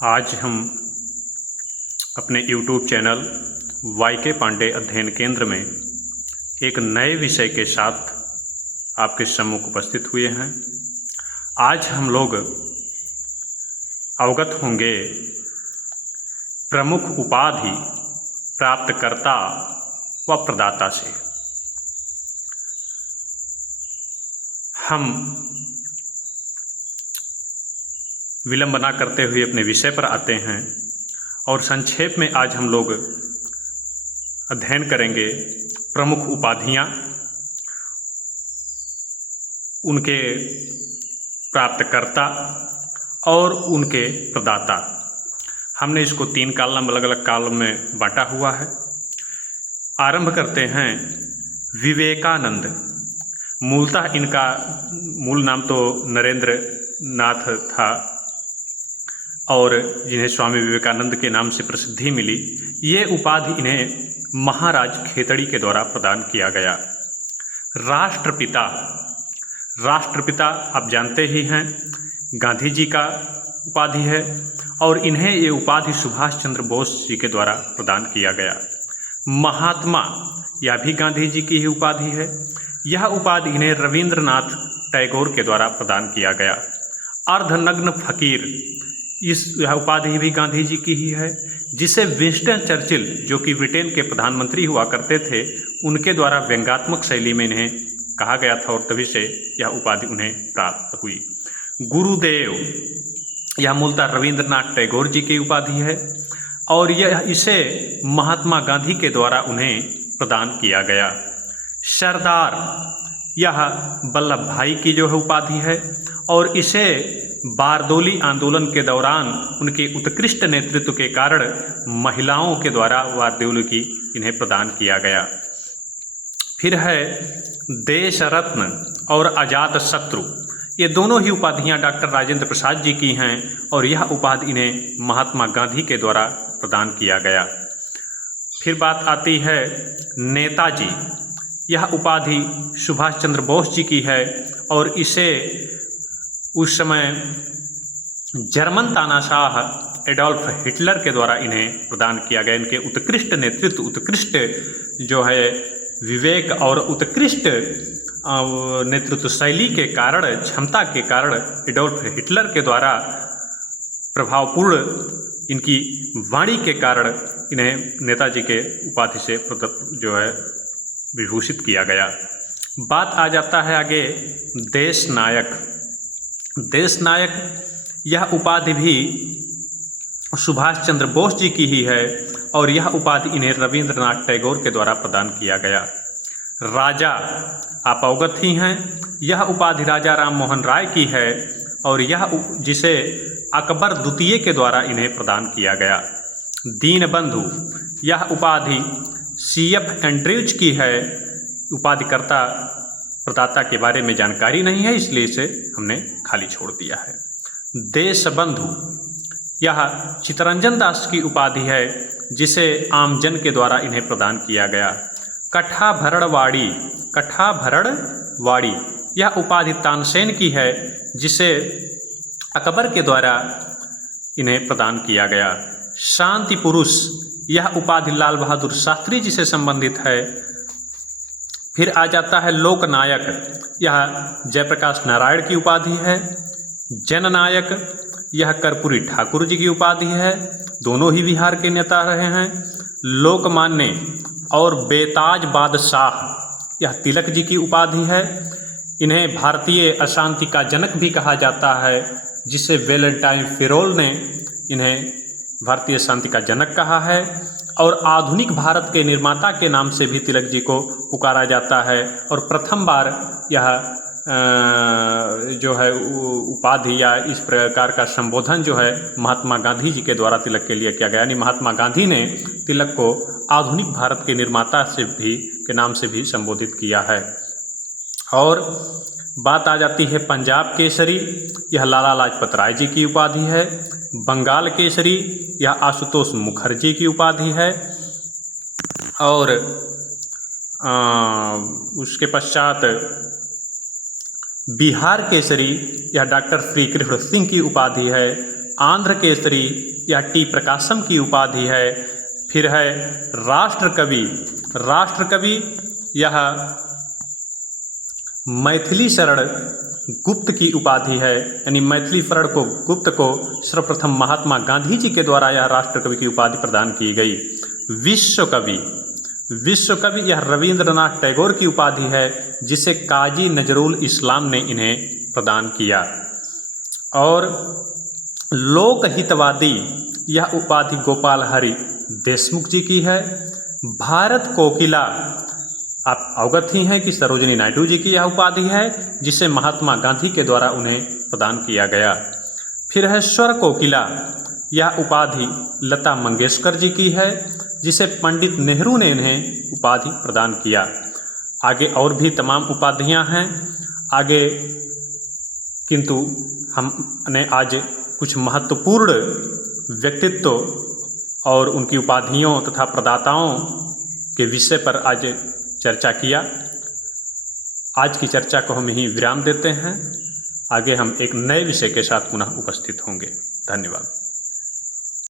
आज हम अपने YouTube चैनल वाई.के. पांडे अध्ययन केंद्र में एक नए विषय के साथ आपके सम्मुख उपस्थित हुए हैं। आज हम लोग अवगत होंगे प्रमुख उपाधि प्राप्तकर्ता व प्रदाता से। हम विलंब न करते हुए अपने विषय पर आते हैं और संक्षेप में आज हम लोग अध्ययन करेंगे प्रमुख उपाधियाँ, उनके प्राप्तकर्ता और उनके प्रदाता। हमने इसको 3 कॉलम अलग अलग कॉलम में बांटा हुआ है। आरंभ करते हैं विवेकानंद। मूलतः इनका मूल नाम तो नरेंद्र नाथ था और जिन्हें स्वामी विवेकानंद के नाम से प्रसिद्धि मिली। ये उपाधि इन्हें महाराज खेतड़ी के द्वारा प्रदान किया गया। राष्ट्रपिता, राष्ट्रपिता आप जानते ही हैं गांधी जी का उपाधि है और इन्हें ये उपाधि सुभाष चंद्र बोस जी के द्वारा प्रदान किया गया। महात्मा, यह भी गांधी जी की ही उपाधि है। यह उपाधि इन्हें रविंद्रनाथ टैगोर के द्वारा प्रदान किया गया। अर्धनग्न फकीर, यह उपाधि भी गांधी जी की ही है, जिसे विंस्टन चर्चिल जो कि ब्रिटेन के प्रधानमंत्री हुआ करते थे, उनके द्वारा व्यंग्यात्मक शैली में इन्हें कहा गया था और तभी से यह उपाधि उन्हें प्राप्त हुई। गुरुदेव, यह मूलतः रविंद्रनाथ टैगोर जी की उपाधि है और यह इसे महात्मा गांधी के द्वारा उन्हें प्रदान किया गया। सरदार, यह वल्लभ भाई की जो है उपाधि है और इसे बारदोली आंदोलन के दौरान उनके उत्कृष्ट नेतृत्व के कारण महिलाओं के द्वारा बारदोली की इन्हें प्रदान किया गया। फिर है देश रत्न और अजात शत्रु। ये दोनों ही उपाधियां डॉक्टर राजेंद्र प्रसाद जी की हैं और यह उपाधि इन्हें महात्मा गांधी के द्वारा प्रदान किया गया। फिर बात आती है नेताजी। यह उपाधि सुभाष चंद्र बोस जी की है और इसे उस समय जर्मन तानाशाह एडोल्फ हिटलर के द्वारा इन्हें प्रदान किया गया। इनके उत्कृष्ट नेतृत्व, उत्कृष्ट जो है विवेक और उत्कृष्ट नेतृत्व शैली के कारण, क्षमता के कारण एडोल्फ हिटलर के द्वारा प्रभावपूर्ण इनकी वाणी के कारण इन्हें नेताजी के उपाधि से जो है विभूषित किया गया। बात आ जाता है आगे देश नायक। देश नायक, यह उपाधि भी सुभाष चंद्र बोस जी की ही है और यह उपाधि इन्हें रविंद्रनाथ टैगोर के द्वारा प्रदान किया गया। राजा, आप अवगत ही हैं, यह उपाधि राजा राम मोहन राय की है और यह जिसे अकबर द्वितीय के द्वारा इन्हें प्रदान किया गया। दीनबंधु, यह उपाधि C.F. एंड्रयूज की है। उपाधिकर्ता प्रदाता के बारे में जानकारी नहीं है, इसलिए इसे हमने खाली छोड़ दिया है। देशबंधु, यह चित्तरंजन दास की उपाधि है जिसे आमजन के द्वारा इन्हें प्रदान किया गया। कठाभरणवाड़ी, कठाभरणवाड़ी, यह उपाधि तानसेन की है जिसे अकबर के द्वारा इन्हें प्रदान किया गया। शांति पुरुष, यह उपाधि लाल बहादुर शास्त्री जी से संबंधित है। फिर आ जाता है लोकनायक, यह जयप्रकाश नारायण की उपाधि है। जननायक, यह कर्पूरी ठाकुर जी की उपाधि है, दोनों ही बिहार के नेता रहे हैं। लोकमान्य और बेताज बादशाह, यह तिलक जी की उपाधि है। इन्हें भारतीय अशांति का जनक भी कहा जाता है, जिसे वैलेंटाइन फेरोल ने इन्हें भारतीय शांति का जनक कहा है और आधुनिक भारत के निर्माता के नाम से भी तिलक जी को पुकारा जाता है। और प्रथम बार यह जो है उपाधि या इस प्रकार का संबोधन जो है महात्मा गांधी जी के द्वारा तिलक के लिए किया गया। यानी महात्मा गांधी ने तिलक को आधुनिक भारत के निर्माता से भी के नाम से भी संबोधित किया है। और बात आ जाती है पंजाब केसरी, यह लाला लाजपत राय जी की उपाधि है। बंगाल केसरी, यह आशुतोष मुखर्जी की उपाधि है। और उसके पश्चात बिहार केसरी, यह डॉक्टर श्री कृष्ण सिंह की उपाधि है। आंध्र केसरी या टी प्रकाशम की उपाधि है। फिर है राष्ट्रकवि, राष्ट्रकवि यह मैथिली शरण गुप्त की उपाधि है, यानी मैथिली शरण को गुप्त को सर्वप्रथम महात्मा गांधी जी के द्वारा यह राष्ट्रकवि की उपाधि प्रदान की गई। विश्वकवि, विश्वकवि यह रविंद्रनाथ टैगोर की उपाधि है, जिसे काजी नजरुल इस्लाम ने इन्हें प्रदान किया। और लोकहितवादी यह उपाधि गोपाल हरि देशमुख जी की है। भारत कोकिला आप अवगत ही हैं कि सरोजिनी नायडू जी की यह उपाधि है, जिसे महात्मा गांधी के द्वारा उन्हें प्रदान किया गया। फिर है स्वर कोकिला, यह उपाधि लता मंगेशकर जी की है, जिसे पंडित नेहरू ने इन्हें उपाधि प्रदान किया। आगे और भी तमाम उपाधियां हैं आगे, किंतु हमने आज कुछ महत्वपूर्ण व्यक्तित्व और उनकी उपाधियों तथा प्रदाताओं के विषय पर आज चर्चा किया। आज की चर्चा को हम यहीं विराम देते हैं। आगे हम एक नए विषय के साथ पुनः उपस्थित होंगे। धन्यवाद।